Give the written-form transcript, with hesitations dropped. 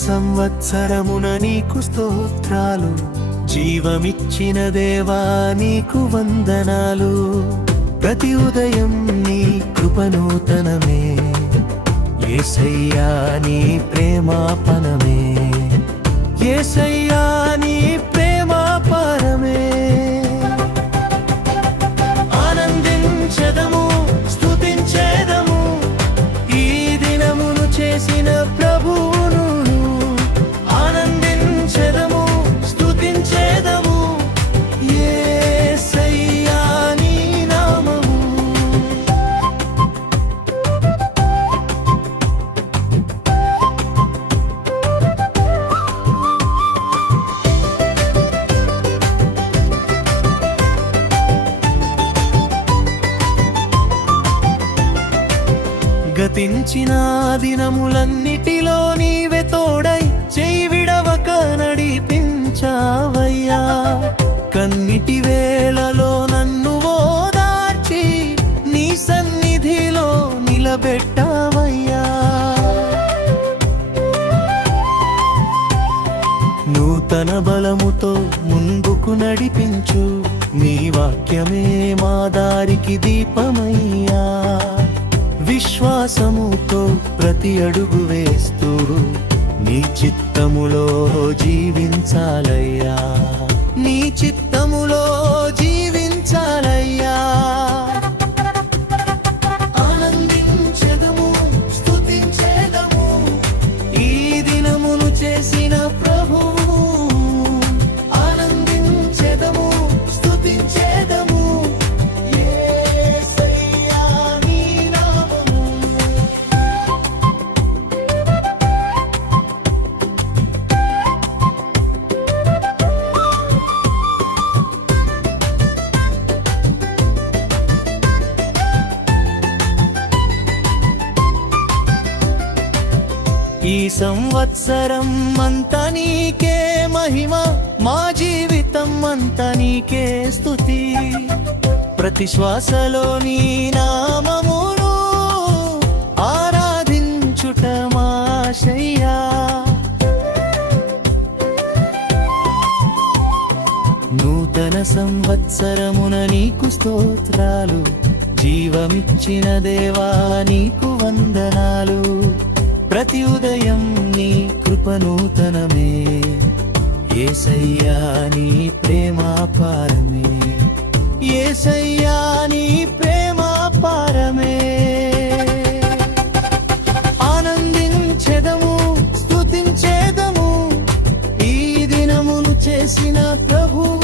సంవత్సరమున నీకు స్తోత్రాలు, జీవమిచ్చిన దేవా నీకు వందనాలు. ప్రతి ఉదయం నీ కృపనూతనమే, యేసయ్యా నీ ప్రేమాపనమే, యేసయ్యా నీ ప్రేమాపరమే. ఆనందించెదము, స్తుతించెదము ఈ దినమును చేసిన ప్రభువును. ఆనందించెదము, స్తుతించెదము యేసయ్యా నీ నామము. గతించిన దినములన్నిటిలో నీవే తోడై, చేయి విడవక నడిపించావయ్యా. కన్నిటి వేళలో నన్ను ఓదార్చి నీ సన్నిధిలో నిలబెట్టావయ్యా. నూతన బలముతో ముందుకు నడిపించు, నీ వాక్యమే మా దారికి దీపమయ్యా. విశ్వాసముతో ప్రతి అడుగు వేస్తూ నీ చిత్తములో జీవించాలయ్యా, నీ చిత్తములో జీవించాలయ్యా. ఆనందించెదము, స్తుతించెదము ఈ దినమును చేసిన ప్రభువు. ఆనందించెదము, స్తుతించెదము ఈ సంవత్సరం అంతా నీకే మహిమ, మా జీవితం అంతా నీకే స్తుతి. ప్రతి శ్వాసలో నీ నామమును ఆరాధించుట మాశయ్యా. నూతన సంవత్సరమున నీకు స్తోత్రాలు, జీవమిచ్చిన దేవా నీకు వందనాలు. ప్రతి ఉదయం నీ కృపనూతనమే, యేసయ్యా నీ ప్రేమాపారమే, యేసయ్యా నీ ప్రేమాపారమే. ఆనందించెదము, స్తుతించెదము ఈ దినమును చేసిన ప్రభువు.